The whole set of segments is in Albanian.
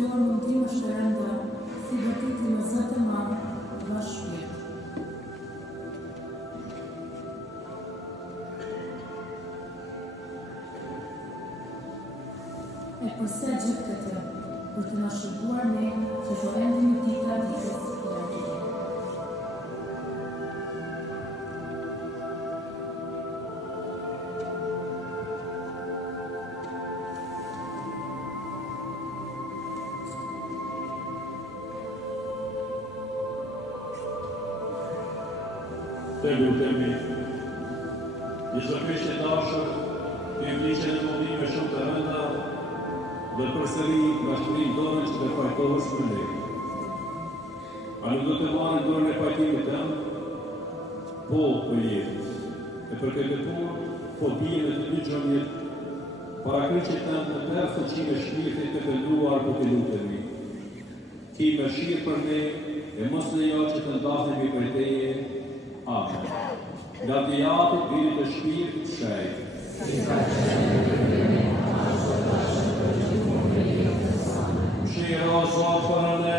zgjuar mundime shërenda, si vërteti në Zot të Madh dhe shpirt. E përse gjithë këtë, për të na shëruar ne që do endemi dita ditës e jetës. Të lutemi, Jezu Krisht i dashur, të vliqen në mundime shumë të rënda dhe përsëri nga shpërim dorën që të pajtohës për ne. A nuk do të marrë dorën e pajtimit tëmë? Po për jetës. E për këtë punë, po bie me të dy gjëmjet, para kryqit tëmë në tërë të qime shpirtit të pëlluar po të lutemi. Ki me shirë për ne, e mos lejo që të ndahemi për teje. Amen. Nga dhjatit virit e shpirtit shajt. Shiro Zot për ne.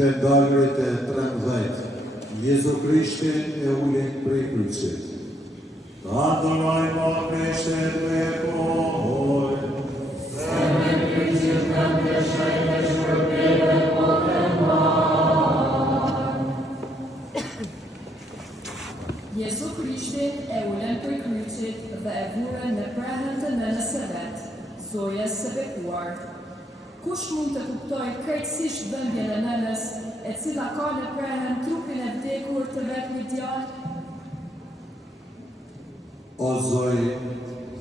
Të ndalërit e 13, Jezu Krishti e ulin prej kryqit. Ta adorojmë o Krishtit me kohoj, se me kryqit në të shajnë e shpërbire po të marë. Jezu Krishti e ulen prej kryqit dhe e vure në prehën të nënës së vet, Zojes së bekuar. Kush mund të kuptoj krejtësisht dhëmbjen e nënës, e cila ka në prehën trupin e vdekur të vet një djalë? O Zoj,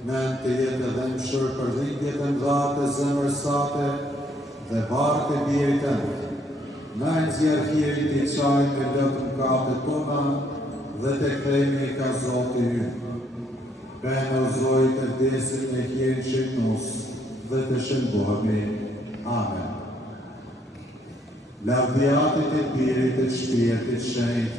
men të jetë edhe më shërë për rritjet e mdha të zemër sate dhe varë të bjerit e më. Na në zjarëhirit i qajnë me lëpë në kate tona dhe të kthejmë ka Zotë i ynë. Ben o Zoj të desin e hjerin shënus dhe të shënbohemi. Amen. Lavdiatit e birit e shpirtit shenjt,